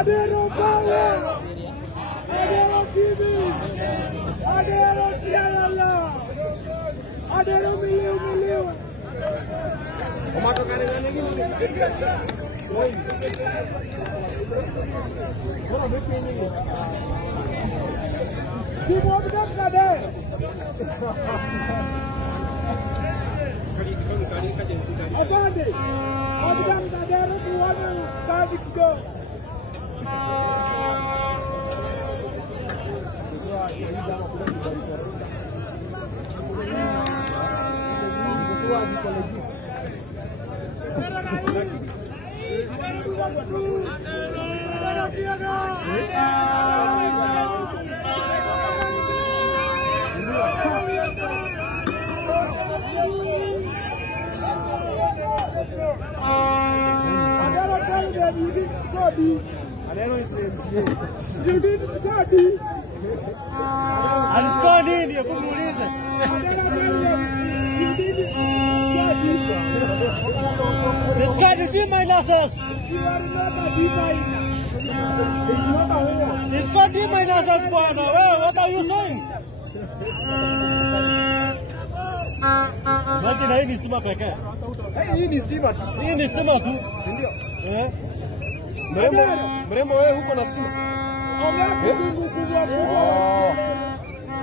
Adero Power, Adero TV, Adero Tialala, Adero Miliu. This guy is D-minus. This guy D-minus, partner. What are you saying? Nanti dah ini istimewa pakai. Ini istimewa tu. Ndio. Mrembo wewe huko na stima.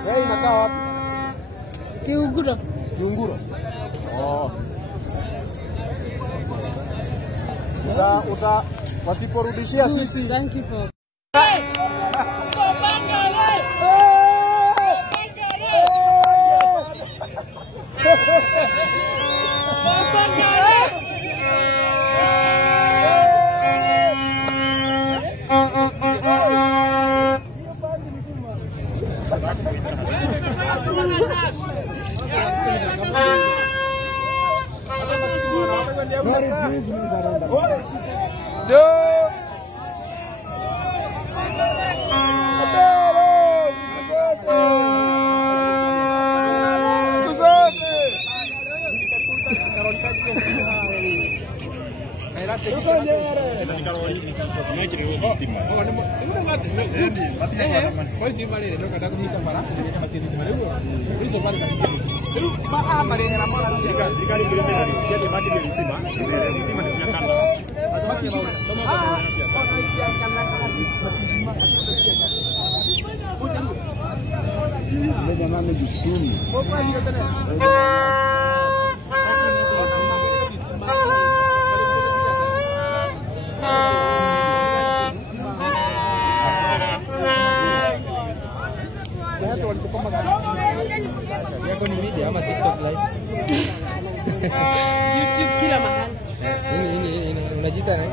Wewe unakaa wapi? Kiunguro. Kiunguro. Wasiporudishia sisi. Thank you for. YouTube kila mahali. Ini unajita eh?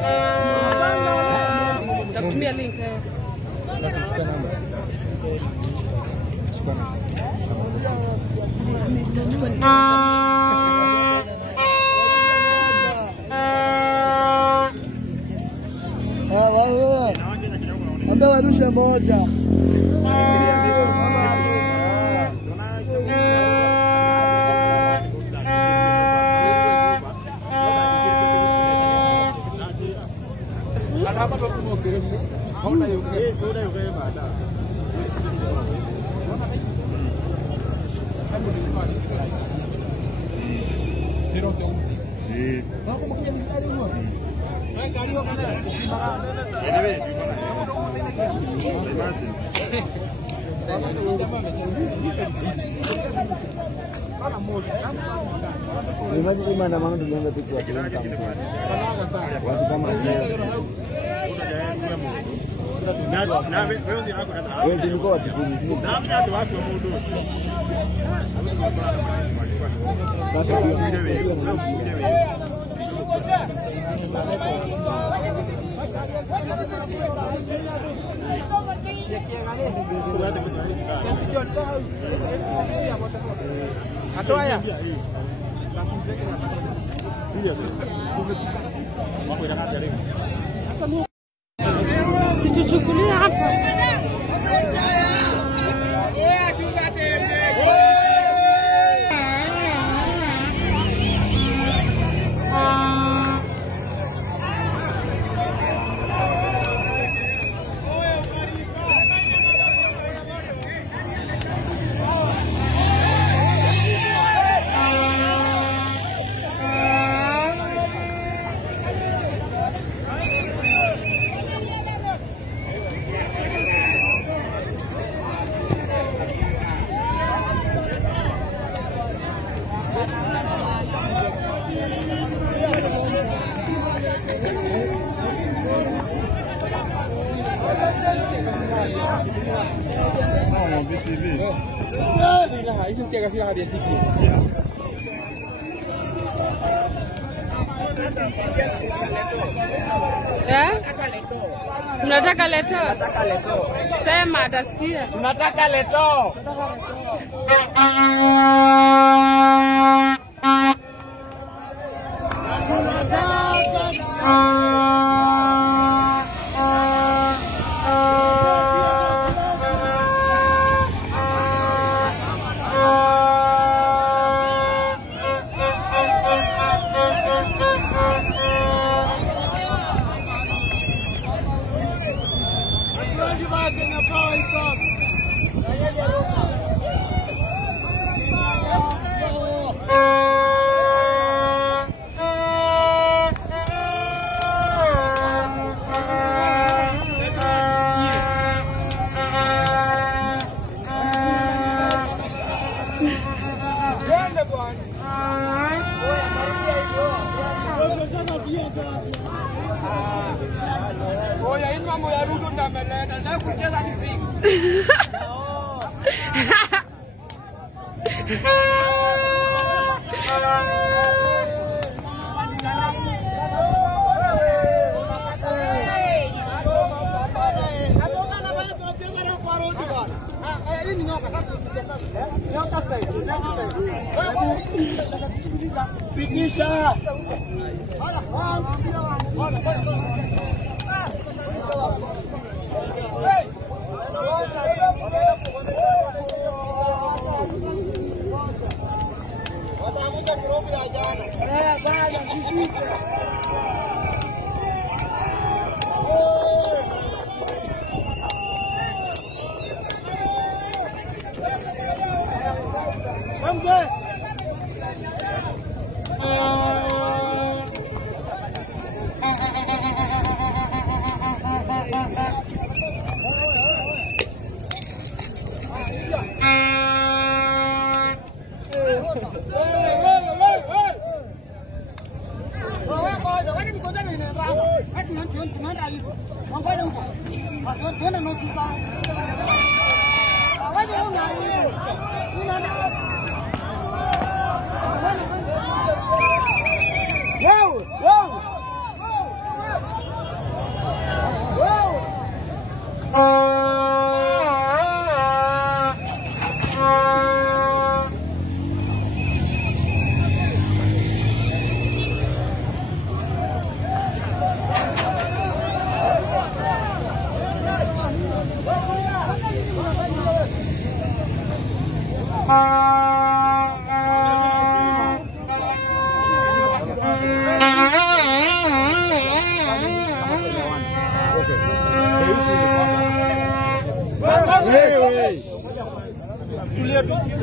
Takutumia link. Sasa chukua namba. Chukua namba. Wewe. Ambaye warusha moja. Gimana mang dulu nggak tipu waktu kama wewe ndio uko wapi Situchukulia hapa. Tunataka leto. Sema atasikia. Tunataka leto.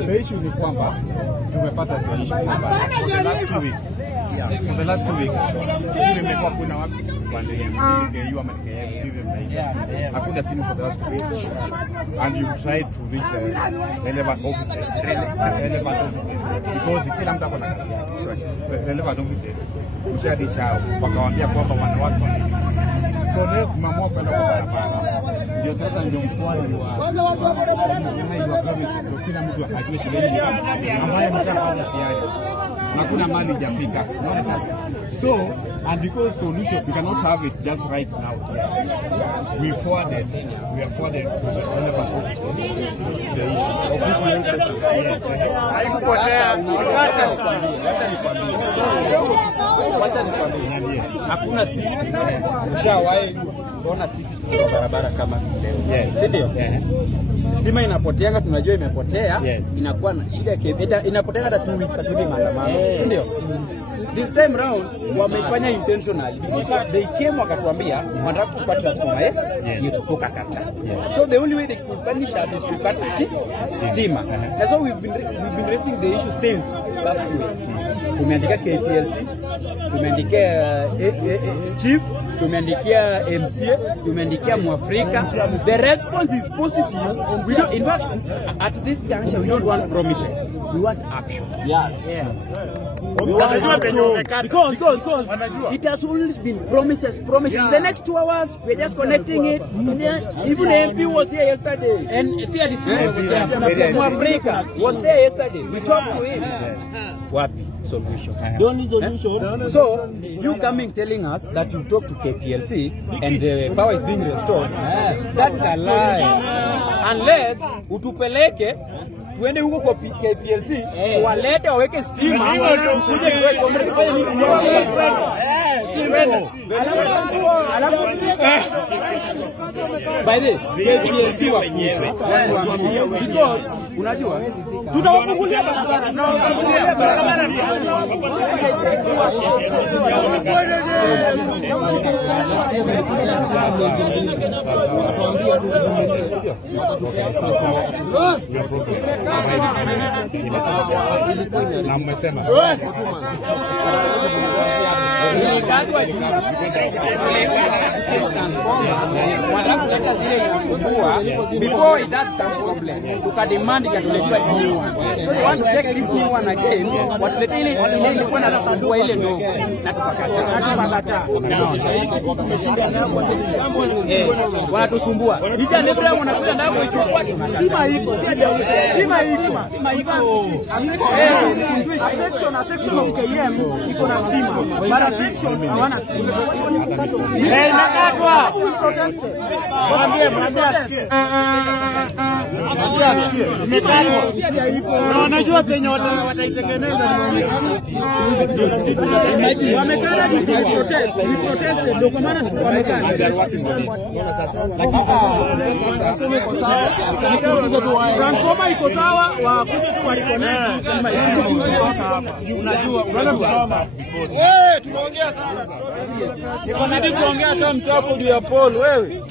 The issue ni kwamba tumepata the issue kwamba for the last 2 weeks, for the last 2 weeks sisi nimekuwa kuna wapi kuangalia mimi ama hakuna simu for the last 2 weeks, and you try to reach the relevant offices, because kila mtu akona kazi yake. Relevant offices mshadi chao wakawaambia kwamba wanawake so leo tumeamua kwenda kwa barabara. Ndio sasa ndio mfuano wa kila mtu ajue shuleni ambaye mshapata tayari na kuna mali hajafika. Unaona sasa? So, and because solution we cannot have it just right now. We are for the hakuna sisi ushawahi kuona sisi tuko barabara kama leo. Yes. Si ndio? Stima inapotea, tunajua imepotea, inakuwa na shida inapotea hata 2 weeks atudi maandamano. Si ndio? This time round wamefanya intentionally because they came wakatuambia wanataka kuchukua transformer yetu kutoka kata. So the only way they could punish us is to cut stima. That's why we've been raising the issue since last 2 weeks. Tumeandika KPLC, tumeandika chief, tumeandikia MCA, tumeandikia Mwafrika. The response is positive. We don't, in fact, at this juncture, we don't want promises. We want action. Yeah. Because it has always been promises. In the next 2 hours, we're just connecting it. Even the MP was here yesterday. And Mwafrika was there yesterday. We talked to him. Wapi solution? Don't need solution. So you coming telling us that you talked to KPLC and the power is being restored. That's a lie. Unless utupeleke tuende huko kwa KPLC walete waweke stima kuje by the KPLC wenyewe because unajua tutawafungulia barabara na mmesema before it had some problem, tukademand ikatuletea new one. So they want to take this new one again. Watuletea ile ilikuwa na kusumbua ile ndogo na tukakataa. Wanatusumbua. Hizi ndio wanakuja ndani kuchukua stima iko. Stima iko. A section of KM iko na stima. Mara section hawana stima. Inakatwa. Mwambie asikie. Unajua penye wataitengeneza ni wamekana ni protest ndio kwa maana wamekana. Transformer iko sawa, wakuje tu waliconnect kama hapa. Unajua kusoma. Tunaongea sana. Niko nadi kuongea kama msapo juu ya Paul wewe.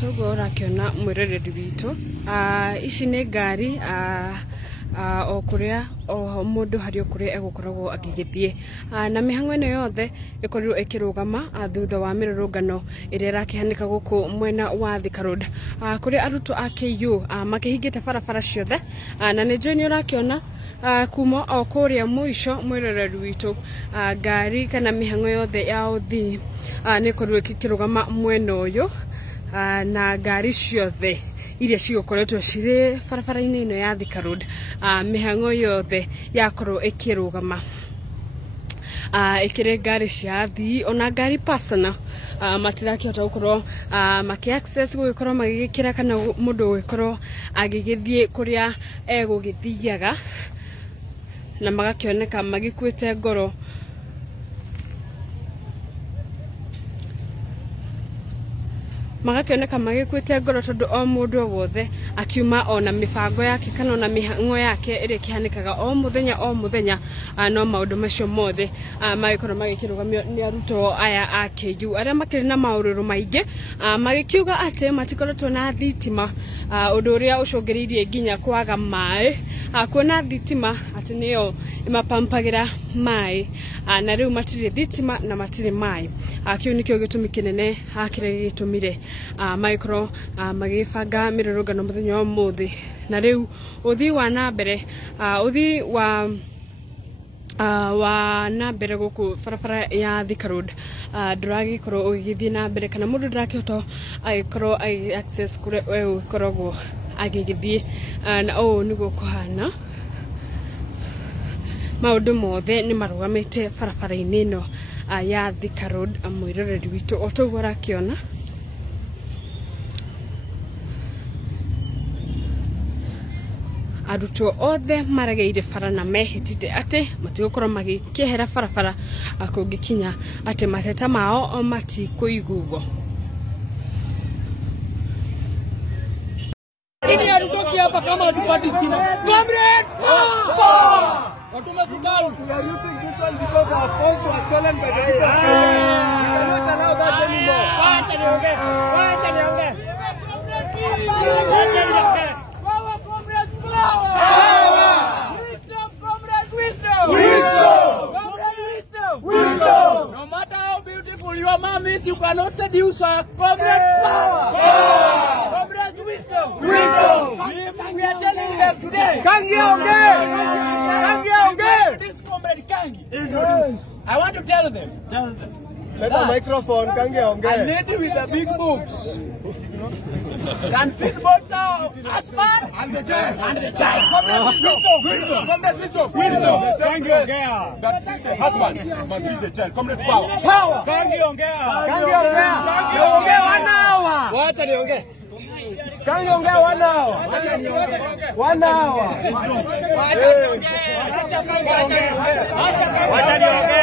Tugora kiona mwirereri witu ici ni ngari o kuria o mundu hari okuria egukoragwo agigithie na mihango ino yothe ikorirwo ikirugama thutha wa mirurungano iria rakihanika guku mwena wa Thika Road kuria arutwo a KU makihingite barabara ciothe na ni njoi ni urakiona kuma o kuria muico mwiroreri witu ngari kana mihango yothe ya uthi ni ikorirwo ikirugama mwena uyu na ngari ciothe iria cigukoretwo ciri barabara-ini ino ya Thika Road mihango yothe yakorwo ikirugama ikire ngari cia athii ona ngari personal matirakihota gukorwo maki access gugikorwo magigikira kana mundu gugikorwo agigithie kuria egugithiaga na magakioneka magikuite ngoro magakioneka magikuite ngoro tondu o mundu wothe akiuma ona mibango yake kana ona mihango yake iri kihanikaga o muthenya no maundu macio mothe magikorwo magikirugamio ni arutwo aya a KU aria makiri na maururu maingi magikiuga ati matikoretwo na thitima undu uria ucungiriirie nginya kwaga mai kuona thitima ati niyo imapampagira mai na riu matiri thitima na matiri mai kiu nikio gitumi kinene akire gitumire micro magifanga mirurungano muthenya wa muthi na riu uthi wa na mbere uthi wa na mbere guku barabara ya Thika Road nduragikorwo ugithie na mbere kana mundu ndarakihota agikorwo access kure ukoragwo agigithie na niguo kuhana maundu mothe ni marugamite barabara-ini ino ya Thika Road mwiroreri witu otoguo rakiona arutwo othe marageire bara na mehitite ati matigukorwo magikehera barabara kungikinya ati mateta mao matikuiguo Ini hatutoki hapa kama hatupati stima. Comrades! Power! We are using this one because our phones were stolen by the people of Kenya. We cannot allow that anymore. Wacha niongee. Power, comrades, power! Wisdom, comrades, wisdom! Comrades, wisdom! No matter how beautiful your mom is, you cannot seduce her. Comrades, power! Comrades, wisdom! We are telling them today. This comrade Kangi. I want to tell them. Let the microphone, A lady with the big boobs can fit both the husband and the child. Wisdom. That is the husband must be the child. Comrade power. Kangi ongea 1 hour. Wacha niongee. Kangi ongea 1 hour. 1 hour. Wacha niongee.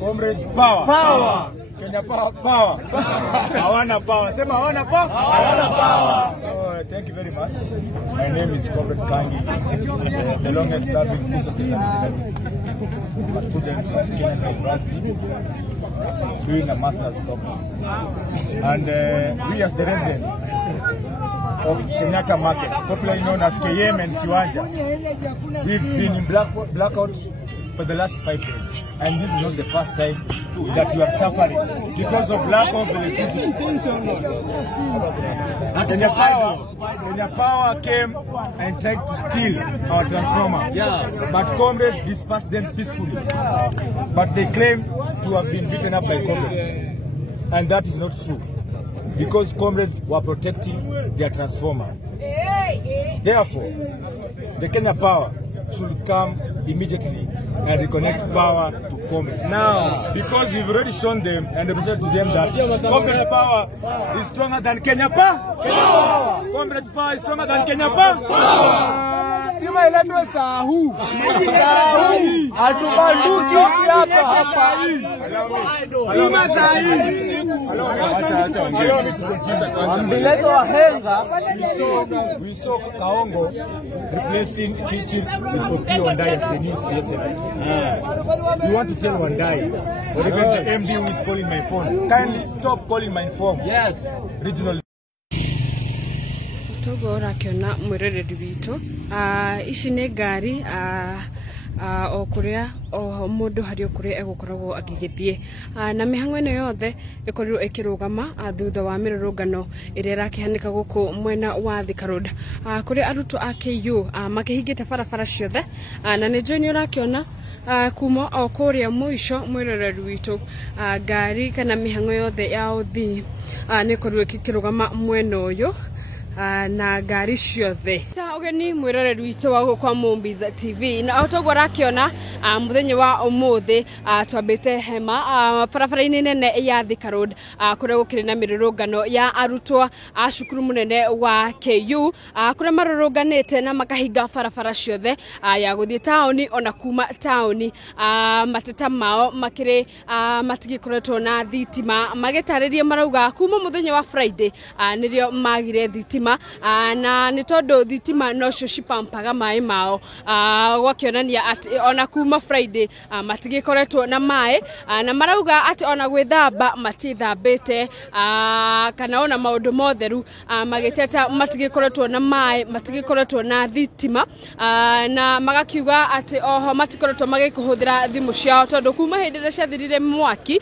Comrades power. Kenya power. Hawana power. Sema hawana power. So thank you very much. My name is Comrade Kangi, the longest serving police officer, a student at Kenya University, doing a master's program. And we as the residents of Kenyatta Market, popularly known as KM and Kiwanja, we've been in blackout for the last 5 days, and this is not the first time that you are suffering because of lack of electricity. Kenya Power came and tried to steal our transformer, but comrades dispersed them peacefully. But they claim to have been beaten up by comrades, and that is not true, because comrades were protecting their transformer. Therefore, the Kenya Power should come immediately and reconnect power to comrades. Now, because we've already shown them and represented to them that comrades power is stronger than Kenya Power. Comrades power is stronger than Kenya Power. Stima iletwe saa huu. Hatubanduki hapa hii. Stima saa hii. Ambileto wahenga. We saw Kaongo replacing Chichi with Opio Wandai as the new CSM. We want to tell Wandai, or even the MD who is calling my phone, kindly stop calling my phone. Yes. Regional. togo rakiona mwirereri witu ici nĩ ngari o kuria o mundu hari o kuria egukoragwo agigithie na mihango ino yothe ikorirwo ikirugama thutha wa mirurungano iria rakihanika guku mwena wa Thika Road kuri arutwo a KU makihingite barabara ciothe na ni joini urakiona kuma o kuria mwisho mwirereri witu ngari kana mihango yothe ya uthi ni ikorirwo ikirugama mwena uyu na ngari ciothe ta ugeni mwiroreri witu wa kwa Mombi's TV na otogwo rakiona muthenya wa umuthi twambite hema barabara-ini nene ya Thika Road kuria gukiri na mirurungano ya arutwo a cukuru munene wa KU kuria marurunganite na makahinga barabara ciothe ya guthie tauni ona kuma tauni mateta mao makiri matigikoretwo na thitima magitaririe marauga kuma muthenya wa Friday nirio magire thitima na ni tondu thitima nocio cipampaga mai mao gwakionania ati ona kuma Friday matigikoretwo na mai na marauga ati ona gwithamba matithambite kana ona maundu motheru magiteta matigikoretwo na mai matigikoretwo na thitima na magakiuga ati oho matikoretwo magikuhuthira thimu ciao tondu kuma hindi ria ciathirire mwaki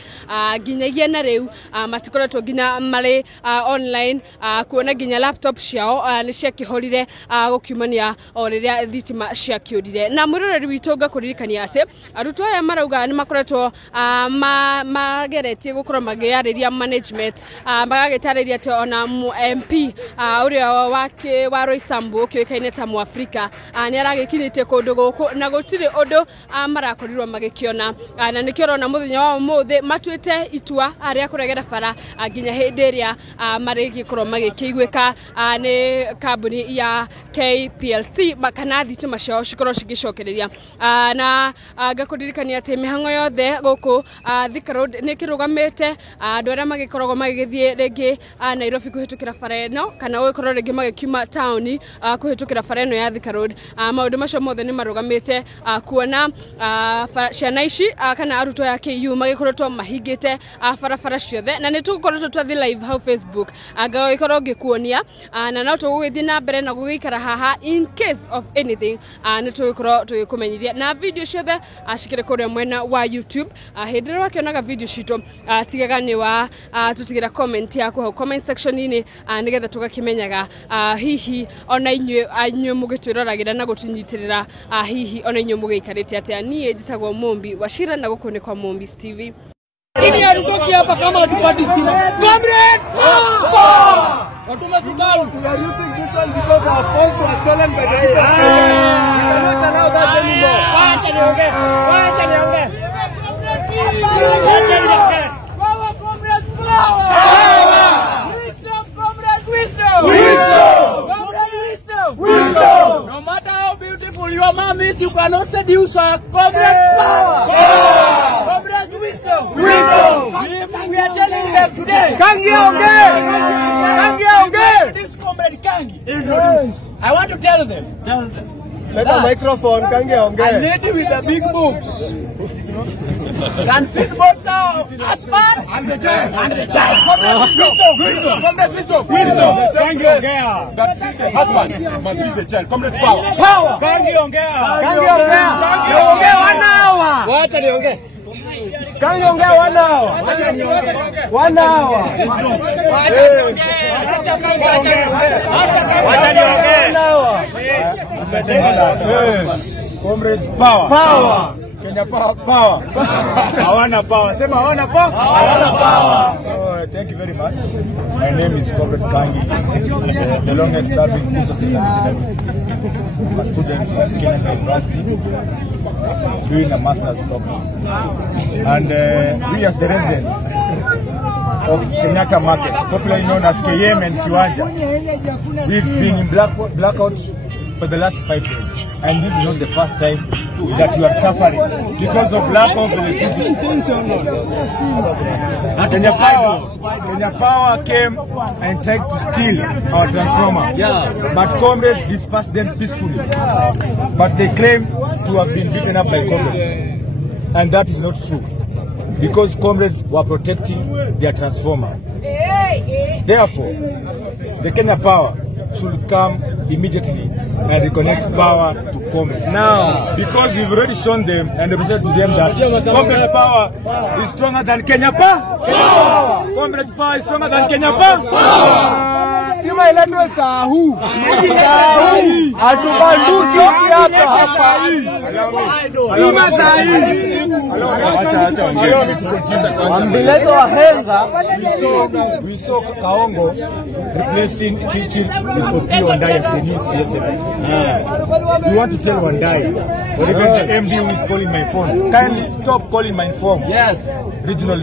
nginyagia na riu matikoretwo nginya mari online kuona nginya laptop ciao ni ciakihorire gukiumania o riria thitima ciakiurire na mwiroreri witu ngakuririkania ati arutwo aya marauga ni makoretwo mageretie gukorwo magiyariria management magagitariria ati ona MP uria wa Roysambu ukioikaine ta Muafrika ni aragikinyite kundu guku na gutiri undu marakorirwo magikiona na nikio na muthenya wa umuthi matuite itua aria kuregera bara nginya hindi ria marigikorwo magikiguika ni kambuni ya KPLC makana thitima ciao cikorwo cigicokereria na ngakuririkania ati mihango yothe guku Thika Road ni kirugamite andu aria magikoragwo magithie ringi Nairobi kuhitukira bara eno kana gukorwo ringi magikiuma tauni kuhitukira bara eno ya Thika Road maundu macio mothe ni marugamite kuona ciana ici kana arutwo ya KU magikoretwo mahingite barabara ciothe na ni tugukoretwo twathi live how Facebook ngagikorwo ngikuonia na no tugugithie na mbere na gugikara haha in case of anything ni tugikorwo tugikumenyiria na video ciothe ashikire kuria mwena wa YouTube hindira wakionaga video cito tigaga ni wa tutigira comment yaku ho comment section ini nigetha tugakimenyaga hihi ona inywe mugitwirораgira na gutunyitirira hihi ona inywe mugikarite atia nie njitagwo Mombi washira na gukune kwa Mombi's TV. Ini harutoki hapa kama hatupati stima. Comrades! Watumasibaru. We are using this one because our phones were stolen by the people. We cannot allow that anymore. Wacha niongee. Power, comrades, power! Wisdom, comrades, wisdom! Comrades, wisdom! No matter how beautiful your mom is, you cannot seduce her. Comrades, power! Comrades, wisdom! We are telling them today. Kangi onge! This comrade Kangi. I want to tell them. Let the microphone, Kangi onge. A lady with the big boobs can fit both the husband and the child. Comrade wisdom. Kangi ongea. That is the husband must be the child. Comrade power. Kangi ongea. Wacha niongee. Kangi ongea 1 hour. 1 hour. Wacha niongee. Comrades power. Kenya power. Hawana power. Sema hawana power. So thank you very much. My name is Comrade Kangi, the longest serving police officer, a student at Kenyatta University, doing a master's program. And we as the residents of Kenyatta Market, popularly known as KM and Kiwanja, we've been in blackout for the last 5 days. And this is not the first time that you are suffering because of lack of electricity. Kenya Power came and tried to steal our transformer. But comrades dispersed them peacefully. But they claim to have been beaten up by comrades. And that is not true. Because comrades were protecting their transformer. Therefore, the Kenya Power should come immediately and reconnect power to Comrades. Now, because we've already shown them and represented to them that Comrades power is stronger than Kenya power. Comrades power is stronger than Kenya power. Stima iletwe saa huu. Hatubanduki hapa. Stima saa hii. Ambileto wahenga. We saw Kaongo replacing Chichi with Opiyo Wandayi as the new CS7. We want to tell Wandayi, or even the MD who is calling my phone, kindly stop calling my phone. Yes. Regional